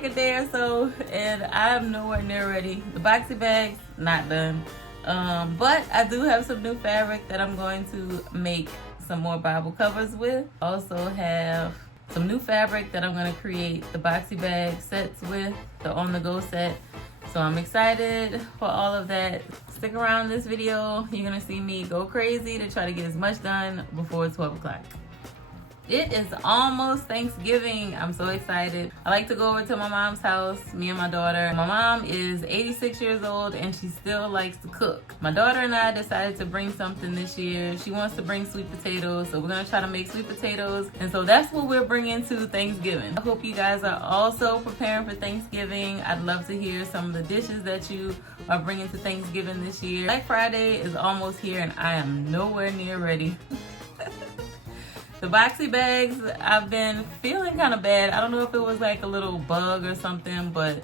like a day or so, and I'm nowhere near ready. The boxy bags, not done. But I do have some new fabric that I'm going to make some more Bible covers with. Also have some new fabric that I'm going to create the boxy bag sets with, the on-the-go set. So I'm excited for all of that. Stick around this video. You're going to see me go crazy to try to get as much done before 12 o'clock. It is almost Thanksgiving. I'm so excited. I like to go over to my mom's house, me and my daughter. My mom is 86 years old and she still likes to cook. My daughter and I decided to bring something this year. She wants to bring sweet potatoes, so we're gonna try to make sweet potatoes. And so that's what we're bringing to Thanksgiving. I hope you guys are also preparing for Thanksgiving. I'd love to hear some of the dishes that you are bringing to Thanksgiving this year. Black Friday is almost here and I am nowhere near ready. The boxy bags, I've been feeling kind of bad. I don't know if it was like a little bug or something, but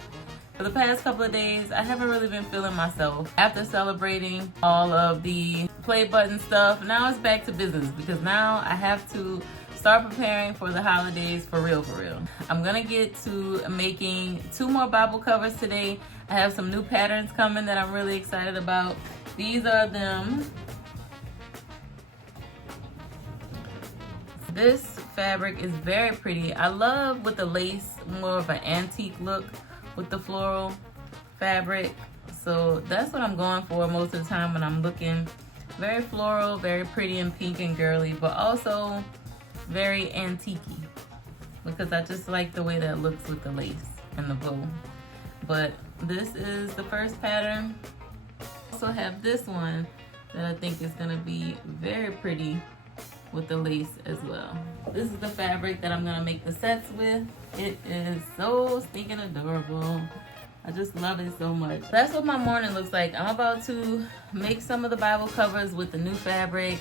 for the past couple of days, I haven't really been feeling myself. After celebrating all of the play button stuff, now it's back to business because now I have to start preparing for the holidays for real, for real. I'm gonna get to making 2 more Bible covers today. I have some new patterns coming that I'm really excited about. These are them. This fabric is very pretty. I love with the lace, more of an antique look with the floral fabric. So that's what I'm going for most of the time when I'm looking. Very floral, very pretty and pink and girly, but also very antique-y because I just like the way that looks with the lace and the bow. But this is the first pattern. I also have this one that I think is gonna be very pretty with the lace as well. This is the fabric that I'm gonna make the sets with. It is so stinking adorable. I just love it so much. That's what my morning looks like. I'm about to make some of the Bible covers with the new fabric,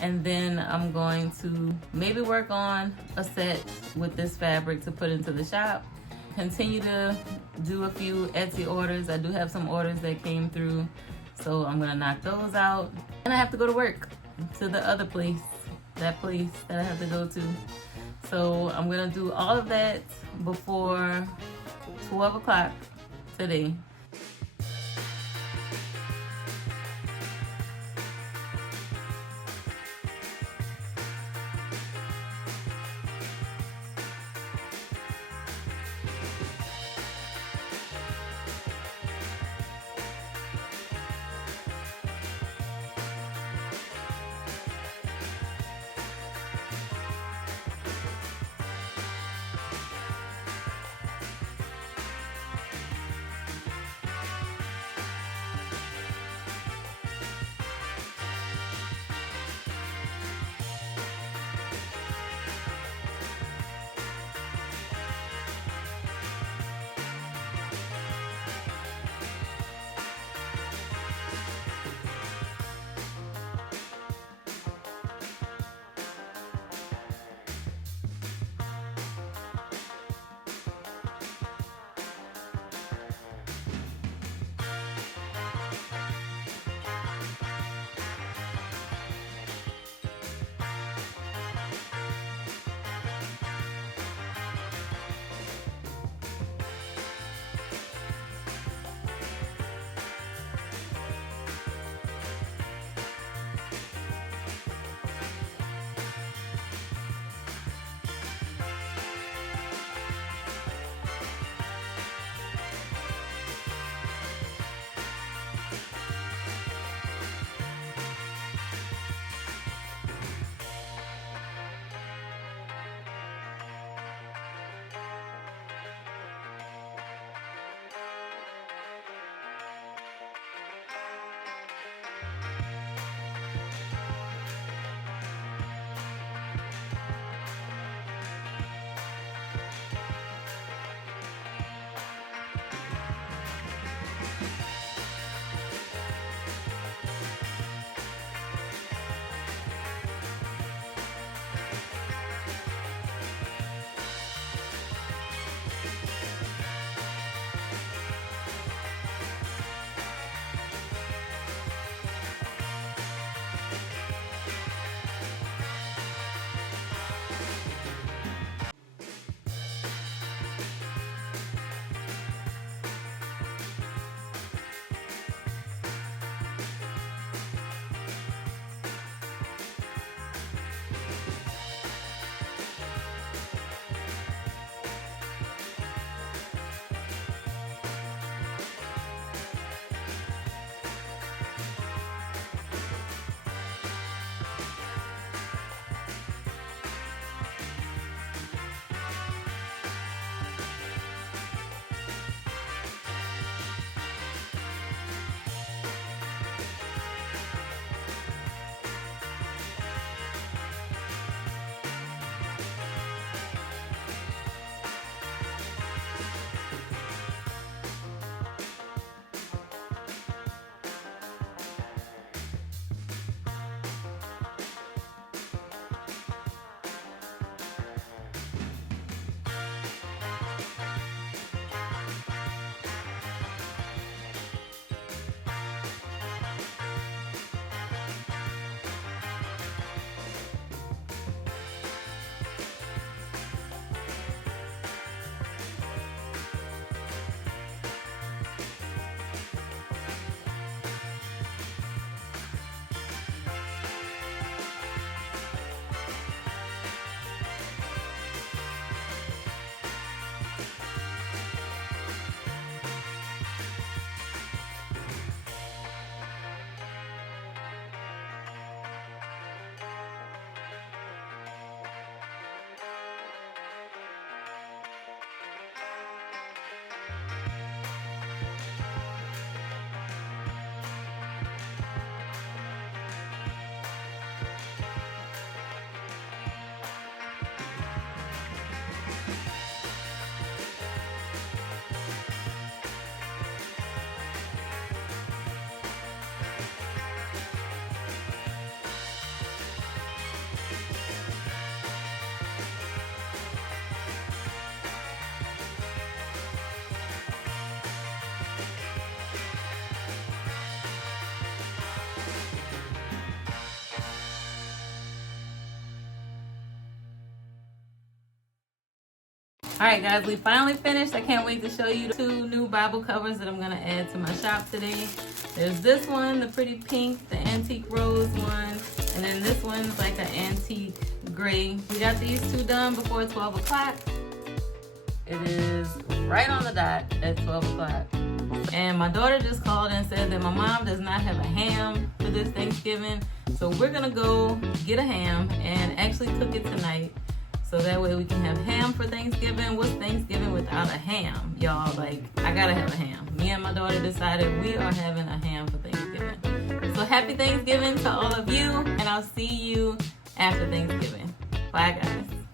and then I'm going to maybe work on a set with this fabric to put into the shop. Continue to do a few Etsy orders. I do have some orders that came through, so I'm gonna knock those out. And I have to go to work to the other place. That place that I have to go to. So I'm gonna do all of that before 12 o'clock today. Alright guys, we finally finished. I can't wait to show you 2 new Bible covers that I'm going to add to my shop today. There's this one, the pretty pink, the antique rose one, and then this one's like an antique gray. We got these 2 done before 12 o'clock. It is right on the dot at 12 o'clock. And my daughter just called and said that my mom does not have a ham for this Thanksgiving. So we're going to go get a ham and actually cook it tonight. So that way we can have ham for Thanksgiving. What's Thanksgiving without a ham? Y'all, like, I gotta have a ham. Me and my daughter decided we are having a ham for Thanksgiving. So happy Thanksgiving to all of you, and I'll see you after Thanksgiving. Bye, guys.